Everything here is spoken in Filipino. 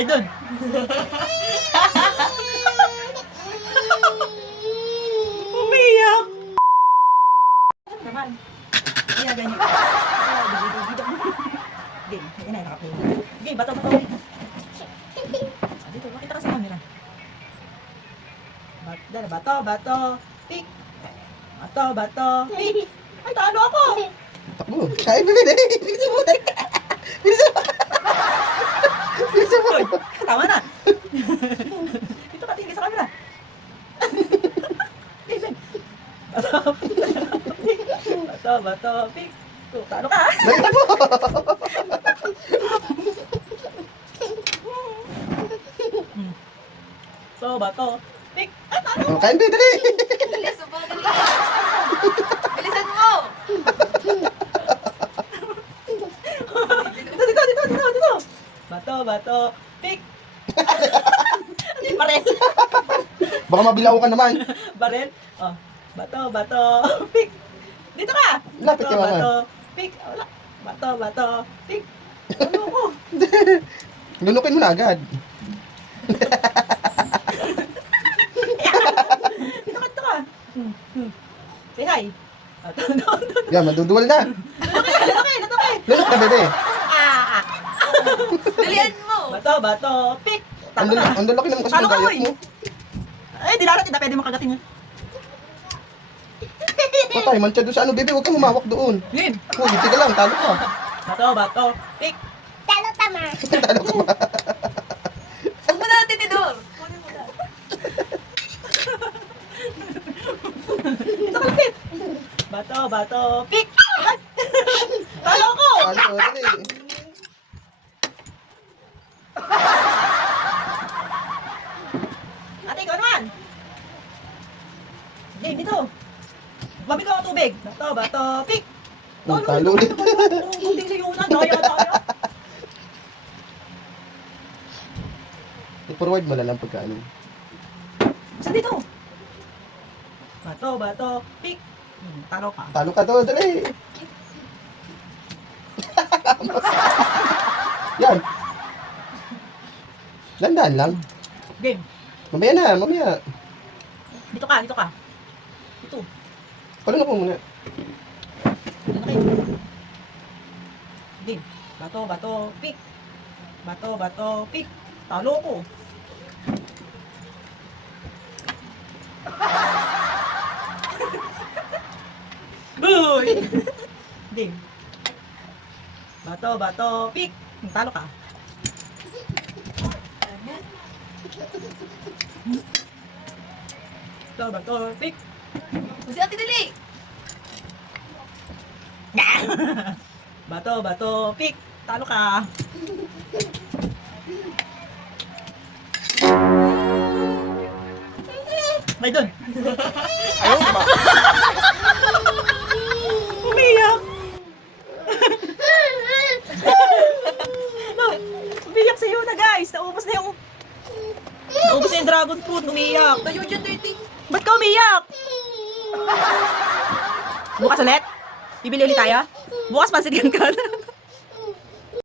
May dun. Umiyak. Naman. Iya, ganyan. Game. Yan na, nakaplay. Game, bato. Dito, makita ka sa camera. Bato. Pick. Bato. Pick. Ay, talo ako. Takbo. Kaya mo na. Bilisan mo. Bilisan mo. Uy, tama na. Dito ka, tingin ka sa camera. Game. Bato. Pick. Oh, talo ka. So, bato. Pick. Ay, talo. Oh, kaya mo. Dali. Bilis mo, dali. Bilisan mo. Dito. Bato. Pick. Ano yung barel? Baka mabilaw ka naman. Barel? Oh. Bato. Pick. Dito ka. Lapit ka, mama. Bato. Pick. Wala. Bato. Pick. Ano ko? Lunukin mo na agad. Dito ka. Say hi. Yan, maduduwal na. Lutoke. Lunok na, bebe. Dalian mo. Bato. Pick. Talo ka. Ang laki naman kasi Talo ng ka, gayat uy. mo. Ay, dilalat. Hindi pwede mo kagatin yun. Patay, mancha doon sa ano, bebe. Huwag kang humawak doon. Game. Uy, sige lang, talo ka. Bato. Pick. Talo ka ba? Huwag mo na tinidor. Dito ka lapit. Bato. Pick. Ay! Talo ko. Talo ka, dali. Ate, ikaw naman. Game, dito. Mami ko ang tubig. Bato. Pick. Talo ulit. Hindi layunan. Daya. I-forward mo na lang pagkaano. Saan dito? Bato. Pick. Talo ka. Talo ka doon, dali. Yan. Dandan lang. Game. Mamaya. Dito ka. Dito. Palunok mo muna. Ano na kayo? Game. Bato. Pick. Bato. Pick. Talo ko. Uy! Game. Bato. Pick. Talo ka. Bato. Pick. Si ate dali. Bato. Pick. Talo ka. May dun. Umiyak. Umiyak si Yuna, guys. Naubos na yung dragon fruit. Umiyak. Tayo dyan, 30. Ba't ka umiyak? Bukas ulit? Bibili ulit tayo? Bukas pansigan ka.